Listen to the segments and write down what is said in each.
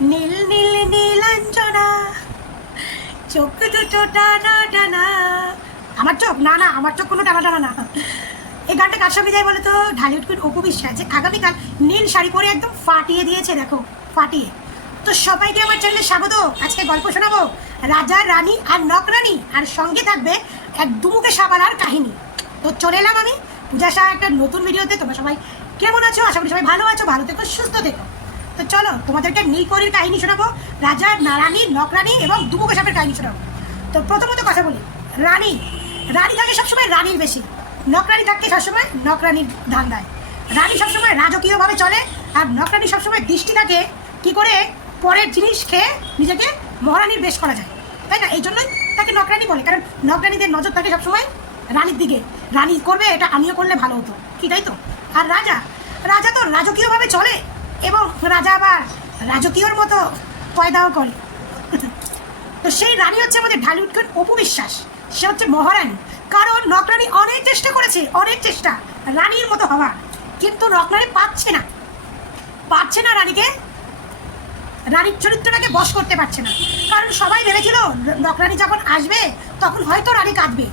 নীল নীল নীলাঞ্জনা, চোখ দুটো টানা টানা। আমার চোখ না না, আমার চোখ কোনো টানা টানা না। এই গানটা কার সঙ্গে যায় বলে তো? ঢালিউড কুইন অপু বিশ্বাস, যে আগামীকাল নীল শাড়ি পরে একদম ফাটিয়ে দিয়েছে, দেখো ফাটিয়ে। তো সবাইকে আমার চ্যানেলে স্বাগত। আজকে গল্প শোনাবো রাজা রানী আর নকরানী, আর সঙ্গে থাকবে এক দুমুখে সাবালার কাহিনী। তো চলে এলাম আমি পূজা শাহ একটা নতুন ভিডিওতে। তোমরা সবাই কেমন আছো? আশা করি সবাই ভালো আছো, ভালো থেকো, সুস্থ থেকো। তো চলো তোমাদেরকে নীলপরীর কাহিনী শোনাবো, রাজা রানী নকরানী এবং দুমুখে সাপের কাহিনী শোনাবো। তো প্রথমত কথা বলি, রানী রানী থাকে সবসময় রানীর বেশি, নকরানী থাকে সবসময় নকরানির ধান্দায়। রানী সবসময় রাজকীয়ভাবে চলে, আর নকরানী সবসময় দৃষ্টি থাকে কি করে পরের জিনিস খেয়ে নিজেকে মহারানীর বেশ করা যায়, তাই না? এই জন্যই তাকে নকরানী বলে, কারণ নকরানীদের নজর থাকে সবসময় রানীর দিকে। রানী করবে এটা আমিও করলে ভালো হতো, কি তাই তো? আর রাজা রাজা তো রাজকীয়ভাবে চলে, এবং রাজা আবার রাজকীয়র মতো পয়দাও করে। তো সেই রানী হচ্ছে আমাদের ঢালিউড কুইন অপু বিশ্বাস। সে হচ্ছে মহারানী, কারণ নকরানী অনেক চেষ্টা করেছে, অনেক চেষ্টা রানীর মতো হওয়ার, কিন্তু নকরানী পাচ্ছে না, পারছে না রানীকে, রানীর চরিত্রটাকে বশ করতে পারছে না। কারণ সবাই ভেবেছিল নকরানী যখন আসবে তখন হয়তো রানী কাঁদবে,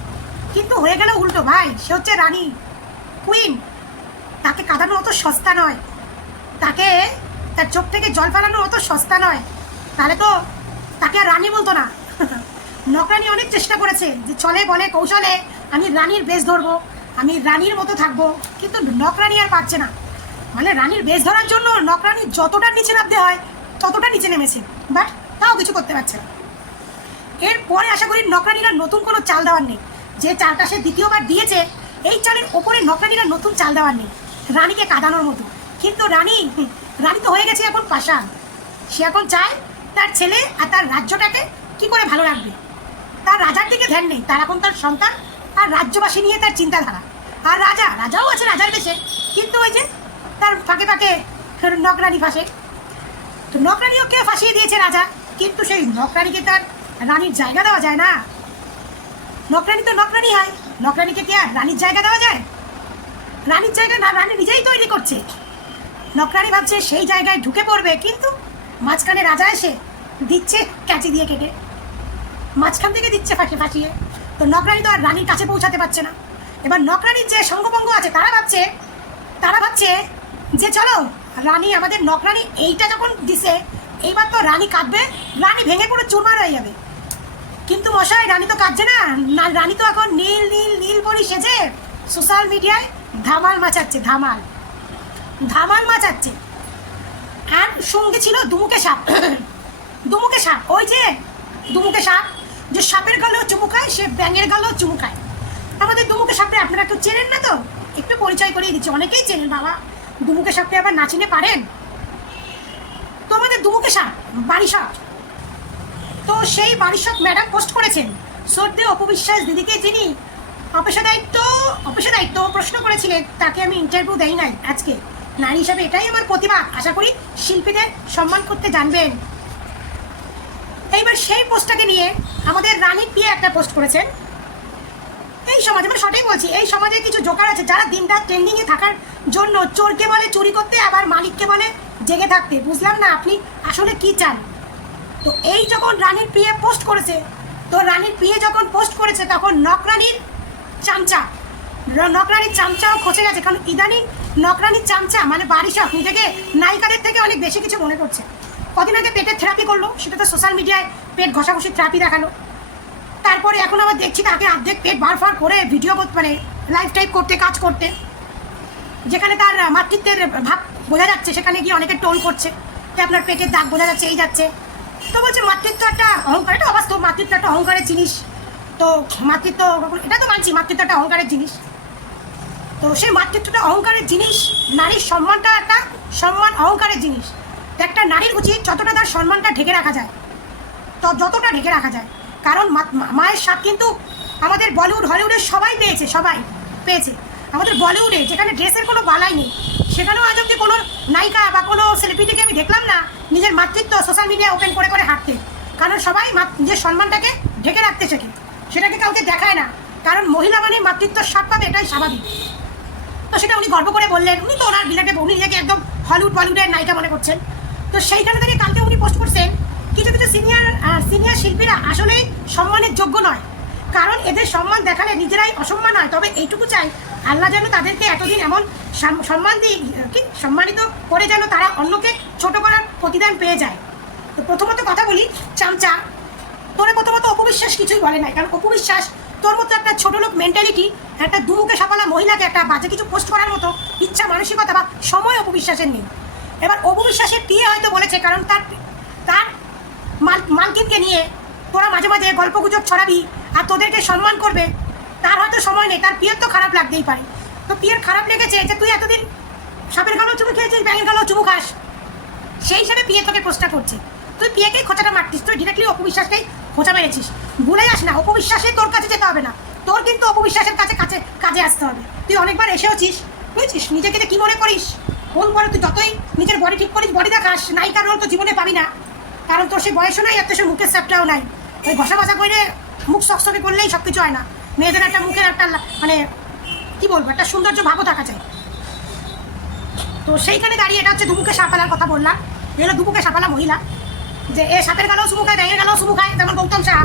কিন্তু হয়ে গেল উল্টো। ভাই, সে হচ্ছে রানী কুইন, তাকে কাঁদানো অত সস্তা নয়, তাকে তার চোখ থেকে জল ফেলানো অত সস্তা নয়, তাহলে তো তাকে আর রানী বলতো না। নকরানী অনেক চেষ্টা করেছে যে চলে বলে কৌশলে আমি রানীর বেশ ধরবো, আমি রানীর মতো থাকবো, কিন্তু নকরানী আর পারছে না। মানে রানীর বেশ ধরার জন্য নকরানী যতটা নিচে নামতে হয় ততটা নিচে নেমেছে, বাট তাও কিছু করতে পারছে না। এরপরে আশা করি নকরানীরা নতুন কোনো চাল দেওয়ার নেই, যে চালটা সে দ্বিতীয়বার দিয়েছে এই চালের ওপরে নকরানীরা নতুন চাল দেওয়ার নেই রানীকে কাঁদানোর মতো। কিন্তু রানী তো হয়ে গেছে এখন পাষাণ। সে এখন চায় তার ছেলে আর তার রাজ্যটাকে কি করে ভালো রাখবে। তার রাজার দিকে ধ্যান নেই, তার এখন তার সন্তান আর রাজ্যবাসী নিয়ে তার চিন্তাধারা। আর রাজাও আছে রাজার বেশে, কিন্তু ওই যে তার ফাঁকে ফাঁকে নকরানী ফাঁসে। তো নকরানীও কে ফাঁসিয়ে দিয়েছে রাজা, কিন্তু সেই নকরানীকে তার রানীর জায়গা দেওয়া যায় না। নকরানী তো নকরানী হয়, নকরানীকে কি আর রানীর জায়গা দেওয়া যায়? রানীর জায়গা না, রানী নিজেই তৈরি করছে। নকরানী ভাবছে সেই জায়গায় ঢুকে পড়বে, কিন্তু মাঝখানে রাজা এসে দিচ্ছে ক্যাচি দিয়ে কেটে, মাঝখান থেকে দিচ্ছে ফাঁসিয়ে। তো নকরানী তো আর রানীর কাছে পৌঁছাতে পারছে না। এবার নকরানীর যে সঙ্গভঙ্গ আছে তারা ভাবছে যে চলো রানী, আমাদের নকরানী এইটা যখন দিছে এইবার তো রানী কাঁদবে, রানী ভেঙে পুরো চুরমার হয়ে যাবে। কিন্তু মশাই, রানী তো কাঁদছে না, রানী তো এখন নীল নীল নীল পরি সেজে সোশ্যাল মিডিয়ায় ধামাল মাচাচ্ছে। আর সঙ্গে ছিল দুমুখে সাপ। দুমুখে সাপ, ওই যে দুমুখে সাপ, যে সাপের গালেও চুমু খায়, সে ব্যাঙের গালেও চুমু খায়। আমাদের দুমুখে সাপটা আপনারা একটু চেনেন না তো? একটু পরিচয় করিয়ে দিচ্ছি, অনেকেই চেনেন বাবা। দুমুখে সাপকে আবার না চিনে পারেন? তো আমাদের দুমুখে সাপ বাড়ি সাপ, তো সেই বাড়ির সাপ ম্যাডাম পোস্ট করেছেন শ্রদ্ধে অপু বিশ্বাস দিদিকে, যিনি অপেশাদায়িত্ব প্রশ্ন করেছিলেন, তাকে আমি ইন্টারভিউ দেই নাই আজকে। নারী হিসাবে এটাই আমার প্রতিভা, আশা করি শিল্পীদের সম্মান করতে জানবেন। এইবার সেই পোস্টটাকে নিয়ে আমাদের রানী পিয়ে একটা পোস্ট করেছেন। এই সমাজে, মানে সঠিক বলছি, এই সমাজে কিছু জোকার আছে যারা দিনরাত ট্রেন্ডিংয়ে থাকার জন্য চোরকে বলে চুরি করতে, আবার মালিককে বলে জেগে থাকতে। বুঝলাম না আপনি আসলে কি চান। তো এই যখন রানীর পিয়ে পোস্ট করেছে, তো রানীর পিয়ে যখন পোস্ট করেছে তখন নকরানীর চামচাও খসে গেছে। কারণ ইদানিং নকরানীর চামচা মানে বারিশাহ নিজেকে নায়িকাদের থেকে অনেক বেশি কিছু মনে করছে। কদিন আগে পেটের থেরাপি করলো, সেটা তো সোশ্যাল মিডিয়ায় পেট ঘষাঘষির থেরাপি দেখালো। তারপরে এখন আবার দেখছি তাকে অর্ধেক পেট বারবার করে ভিডিও করতে, মানে লাইভ টাইপ করতে, কাজ করতে, যেখানে তার মাতৃত্বের ভাব বোঝা যাচ্ছে, সেখানে গিয়ে অনেকে টোল করছে যে আপনার পেটের দাগ বোঝা যাচ্ছে, এই যাচ্ছে। তো বলছে মাতৃত্ব একটা অহংকার, এটা অবাস্তব। মাতৃত্ব একটা অহংকারের জিনিস, তো মাতৃত্ব এটা তো মানছি, মাতৃত্ব একটা অহংকারের জিনিস। তো সেই মাতৃত্বটা অহংকারের জিনিস, নারীর সম্মানটা একটা সম্মান অহংকারের জিনিস। তো একটা নারীর উচিত যতটা তার সম্মানটা ঢেকে রাখা যায়, তো যতটা ঢেকে রাখা যায়। কারণ মায়ের স্বাদ কিন্তু আমাদের বলিউড হলিউডের সবাই পেয়েছে। আমাদের বলিউডে যেখানে ড্রেসের কোনো বালাই নেই, সেখানেও আজ অব্দি কোনো নায়িকা বা কোনো সেলিব্রিটিকে আমি দেখলাম না নিজের মাতৃত্ব সোশ্যাল মিডিয়া ওপেন করে হাঁটতে। কারণ সবাই নিজের সম্মানটাকে ঢেকে রাখতে শেখে, সেটাকে কাউকে দেখায় না। কারণ মহিলা মানে মাতৃত্বর স্বাদ পাবে, এটাই স্বাভাবিক। তো সেটা উনি গর্ব করে বললেন। উনি তো ওনার বিলাটে, উনি নিজেকে একদম বলিউডের নায়িকা মনে করছেন। তো সেইখানে থেকে কালকে উনি পোস্ট করছেন কিছু কিছু সিনিয়র শিল্পীরা আসলেই সম্মানের যোগ্য নয়, কারণ এদের সম্মান দেখালে নিজেরাই অসম্মান হয়। তবে এইটুকু চাই, আল্লাহ যেন তাদেরকে এতদিন এমন সম্মান দিয়ে সম্মানিত করে যেন তারা অন্যকে ছোট করার প্রতিদান পেয়ে যায়। তো প্রথমত কথা বলি, চামচা তোরে প্রথমত অপবিশ্বাস কিছুই বলে নাই, কারণ অপবিশ্বাস তোর মতো একটা ছোট লোক মেন্টালিটি, একটা দুমুখে সাফালা মহিলাকে একটা বাজে কিছু পোস্ট করার মতো ইচ্ছা মানসিকতা বা সময় অপবিশ্বাসের নেই। এবার অপবিশ্বাসের বিয়ে হয়তো বলেছে, কারণ তার মালকিনকে নিয়ে তোরা মাঝে মাঝে গল্পগুজব ছড়াবি আর তোদেরকে সম্মান করবে, তার হয়তো সময় নেই। তার বিয়ের তো খারাপ লাগতেই পারে। তো বিয়ের খারাপ লেগেছে যে তুই এতদিন সাপের গালও চুমু খেয়েছিস, ব্যাঙের গালও চুমু খাস, সেই হিসাবে বিয়ে তোকে প্রশ্ন করছে। তুই বিয়েকেই খোঁচাটা মারতিস, তুই ডিরেক্টলি অপবিশ্বাসকেই খোঁচা মেরেছিস। ভুলে যাস না, অপবিশ্বাসে তোর কাছে যেতে হবে না, তোর কিন্তু অপবিশ্বাসের কাজে আসতে হবে। তুই অনেকবার এসেওছিস, বুঝছিস নিজেকে যে কী মনে করিস। কোন পরে তুই যতই নিজের বডি ঠিক করিস, বডি দেখাস, নায়িকার রোল তো জীবনে পাবি না, কারণ তোর সেই বয়সও নাই, এত সে মুখের সাপটাও নাই। ওই ঘষা ভাষা করে মুখ সকসকে করলেই সব কিছু হয় না। মেয়েদের একটা মুখের একটা মানে কী বলবো, একটা সৌন্দর্য ভাবও থাকা চাই। তো সেইখানে দাঁড়িয়ে এটা হচ্ছে দুমুখে সাপালার কথা বললাম, এগুলো দুমুখে সাপালা মহিলা, যে এ সাপের গালেও চুমু খায়, ব্যাঙের গালেও চুমু খায়। যেমন গৌতম শাহ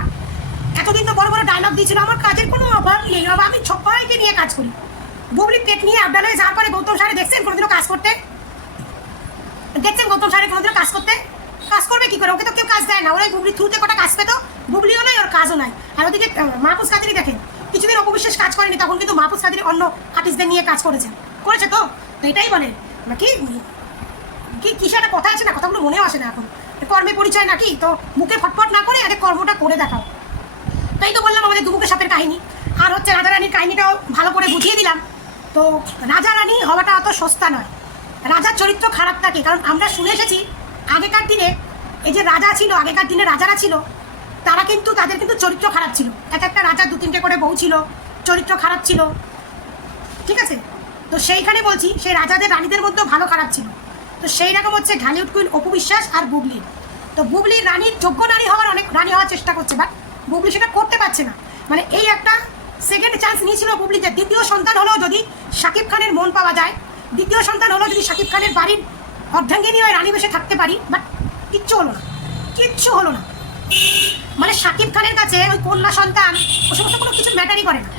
এতদিন তো বড় বড় ডায়লগ দিয়েছিল, আমার কাজের কোনো অভাব নেই, আমি সবাইকে নিয়ে কাজ করি। বুবলি পেট নিয়ে আবডালে যাওয়ার পরে গৌতম শাহে দেখছেন কোনোদিনও কাজ করতে? দেখছেন গৌতম শাহে কোনোদিনও কাজ করতে? কাজ করবে কি করে? ওকে তো কেউ কাজ দেয় না। ওরা বুবলি থ্রুতে কটা কাজ পেতো, বুবলিও নাই, ওর কাজও নাই। আর ওদিকে মাহফুজ কাদেরই দেখেন, কিছুদিন অপবিশ্বাস কাজ করেনি, তখন কিন্তু মাহফুজ কাদের অন্য আর্টিস্টদের নিয়ে কাজ করেছে তো। তো এটাই বলে নাকি কিসে একটা কথা আছে না, কথাগুলো মনেও আসে না এখন। কর্মে পরিচয় নাকি, তো মুখে ফটফট না করে আগে কর্মটা করে দেখাও। তাই তো বললাম আমাদের দুমুখে সাপের কাহিনী। আর হচ্ছে রাজা রানীর কাহিনীটাও ভালো করে বুঝিয়ে দিলাম। তো রাজা রানী হওয়াটা অত সস্তা নয়, রাজার চরিত্র খারাপ থাকে। কারণ আমরা শুনে এসেছি আগেকার দিনে এই যে রাজা ছিল, আগেকার দিনে রাজারা ছিল, তারা কিন্তু তাদের কিন্তু চরিত্র খারাপ ছিল। এক একটা রাজার 2-3টে করে বউ ছিল, চরিত্র খারাপ ছিল, ঠিক আছে? তো সেইখানে বলছি সেই রাজাদের রানীদের মধ্যেও ভালো খারাপ ছিল। তো সেই রকম হচ্ছে ঢালিউড কুইন অপবিশ্বাস আর বুবলি। তো বুবলি রানীর যোগ্য নারী হওয়ার অনেক রানী হওয়ার চেষ্টা করছে, বাট বুবলি সেটা করতে পারছে না। মানে এই একটা সেকেন্ড চান্স নিয়েছিল বুবলি, যে দ্বিতীয় সন্তান হলেও যদি শাকিব খানের মন পাওয়া যায়, দ্বিতীয় সন্তান হলেও যদি শাকিব খানের বাড়ির অর্ধাঙ্গিনী হয়ে রানী বেশে থাকতে পারি, বাট কিচ্ছু হলো না, কিচ্ছু হলো না। মানে শাকিব খানের কাছে ওই কন্যা সন্তান ও সমস্ত কোনো কিছু ম্যাটারই করে না।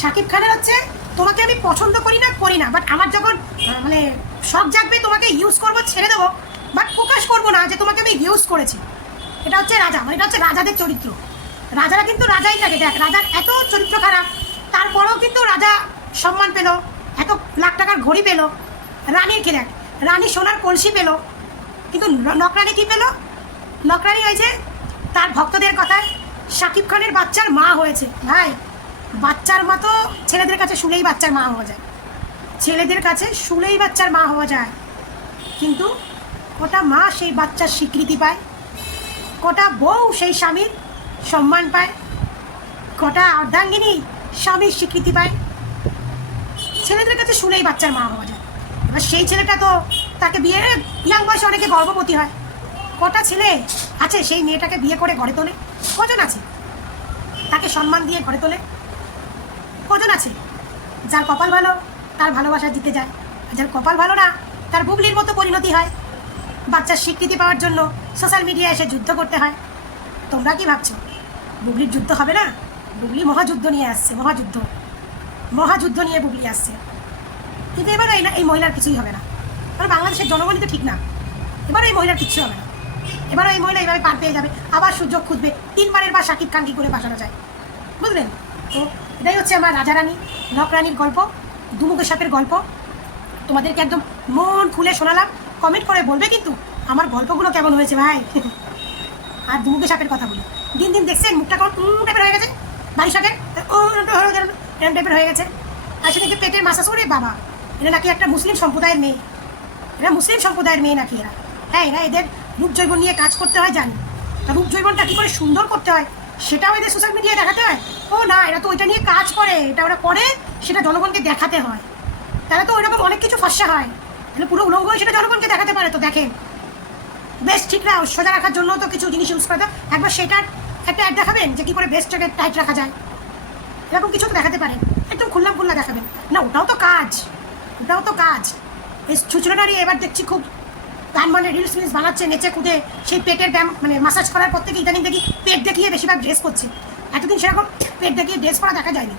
শাকিব খানের হচ্ছে তোমাকে আমি পছন্দ করি না, বাট আমার যখন মানে শখ জাগবে তোমাকে ইউজ করবো, ছেড়ে দেবো, বাট প্রকাশ করবো না যে তোমাকে আমি ইউজ করেছি। এটা হচ্ছে রাজা, মানে এটা হচ্ছে রাজাদের চরিত্র। রাজারা কিন্তু রাজাই থাকে। দেখ রাজার এত চরিত্র খারাপ, তারপরেও কিন্তু রাজা সম্মান পেল, এত লাখ টাকার ঘড়ি পেল। রানীর কি দেখ, রানী সোনার কলসি পেল, কিন্তু নকরানি কী পেল? নকরানি হয়েছে তার ভক্তদের কথায় শাকিব খানের বাচ্চার মা হয়েছে। ভাই, বাচ্চার মা তো ছেলেদের কাছে শুলেই বাচ্চার মা হওয়া যায়, ছেলেদের কাছে শুলেই বাচ্চার মা হওয়া যায়, কিন্তু কটা মা সেই বাচ্চার স্বীকৃতি পায়, কটা বউ সেই স্বামীর সম্মান পায়, কটা অর্ধাঙ্গিনী স্বামীর স্বীকৃতি পায়। ছেলেদের কাছে শুনেই বাচ্চার মা হওয়া যায়। এবার সেই ছেলেটা তো তাকে বিয়ে ইয়াং বয়সে অনেকে গর্ভবতী হয়। কটা ছেলে আছে সেই মেয়েটাকে বিয়ে করে ঘরে তোলে? কজন আছে তাকে সম্মান দিয়ে ঘরে তোলে? কজন আছে? যার কপাল ভালো তার ভালোবাসা জিতে যায়, যার কপাল ভালো না তার বুবলির মতো পরিণতি হয়। বাচ্চার স্বীকৃতি পাওয়ার জন্য সোশ্যাল মিডিয়ায় এসে যুদ্ধ করতে হয়। তোমরা কি ভাবছো বুবলির যুদ্ধ হবে না? বুবলি মহাযুদ্ধ নিয়ে আসছে, মহাযুদ্ধ নিয়ে বুবলি আসছে। কিন্তু এবার এই মহিলার কিছুই হবে না, কারণ বাংলাদেশের জনগণই তো ঠিক না। এবার এই মহিলার কিচ্ছু হবে না, এবার এই মহিলা এইভাবে পার পেয়ে যাবে, আবার সুযোগ খুঁজবে 3বারের বা শাকিব খান কি করে বাসানো যায়, বুঝলেন? তো এটাই হচ্ছে আমার রাজা রানী নকরানির গল্প, দুমুখের সাপের গল্প। তোমাদেরকে একদম মন খুলে শোনালাম। কমেন্ট করে বলবে কিন্তু আমার গল্পগুলো কেমন হয়েছে ভাই। আর দুমুখের সাপের কথা বলি, দিন দিন দেখছেন মুখটা কেমন টাইপের হয়ে গেছে, বাড়ির সাথে এরম টাইপের হয়ে গেছে। আর সেটা পেটের মাসাজ করে বাবা, এরা নাকি একটা মুসলিম সম্প্রদায়ের মেয়ে, এরা মুসলিম সম্প্রদায়ের মেয়ে নাকি এরা। হ্যাঁ, এরা এদের রূপ জৈবন নিয়ে কাজ করতে হয় জানি, তা রূপ জৈবনটা কী করে সুন্দর করতে হয় সেটাও এদের সোশ্যাল মিডিয়ায় দেখাতে হয়। ও না, এরা তো ওইটা নিয়ে কাজ করে, এটা ওরা করে সেটা জনগণকে দেখাতে হয়। তাহলে তো ওইরকম অনেক কিছু ফর্সা হয়, তাহলে পুরো উলঙ্গ সেটা জনগণকে দেখাতে পারে। তো দেখেন বেশ ঠিক না, সোজা রাখার জন্য তো কিছু জিনিস ইউজ করে দাও। একবার সেটার একটা অ্যাড দেখাবেন যে কী করে বেস্টটাকে টাইট রাখা যায়, এরকম কিছু তো দেখাতে পারেন, একদম খুল্লা দেখাবেন না। ওটাও তো কাজ, ওটাও তো কাজ। এই ছুচরো নারী এবার দেখছি খুব গান মানে রিলস মিলস বানাচ্ছে নেচে কুদে, সেই পেটের ব্যায়াম মানে মাসাজ করার পর থেকে ইদানিং দেখি পেট দেখিয়ে বেশিরভাগ ড্রেস করছে। এতদিন সেরকম পেট দেখিয়ে ড্রেস করা দেখা যায়নি,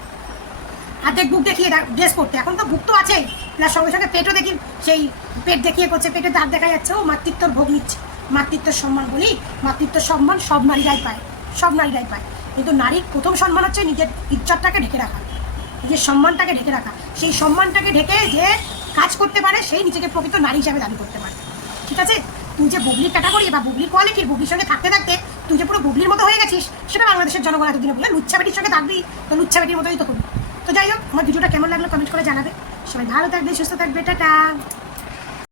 অর্ধেক বুক দেখিয়ে ড্রেস করতে। এখন তো বুক তো আছেই, প্লাস সঙ্গে সঙ্গে পেটও দেখি সেই পেট দেখিয়ে করছে, পেটের দাঁত দেখা যাচ্ছে, ও মাতৃত্বর ভোগ নিচ্ছে। মাতৃত্বর সম্মান বলি, মাতৃত্বর সম্মান সব নারীরাই পায়, সব নারীরাই পায়। কিন্তু নারীর প্রথম সম্মান হচ্ছে নিজের ইজ্জতটাকে ঢেকে রাখা, নিজের সম্মানটাকে ঢেকে রাখা। সেই সম্মানটাকে ঢেকে যে কাজ করতে পারে সেই নিজেকে প্রকৃত নারী হিসাবে দাবি করতে পারে। ঠিক আছে, তুই যে বুবলির ক্যাটাগরি বা বুবলির কোয়ালিটির, বুবলির সঙ্গে থাকতে থাকতে তুই যে পুরো বুবলির মতো হয়ে গেছিস, সেটা বাংলাদেশের জনগণ এতদিনে বলে লুচ্ছা বেটির সঙ্গে থাকবি তো লুচ্ছা বেটির মতোই তো করবি। তো যাই হোক, আমার ভিডিওটা কেমন লাগলো কমেন্ট করে জানাবে। সবাই ভালো থাকবে, সুস্থ থাকবে, টাটা।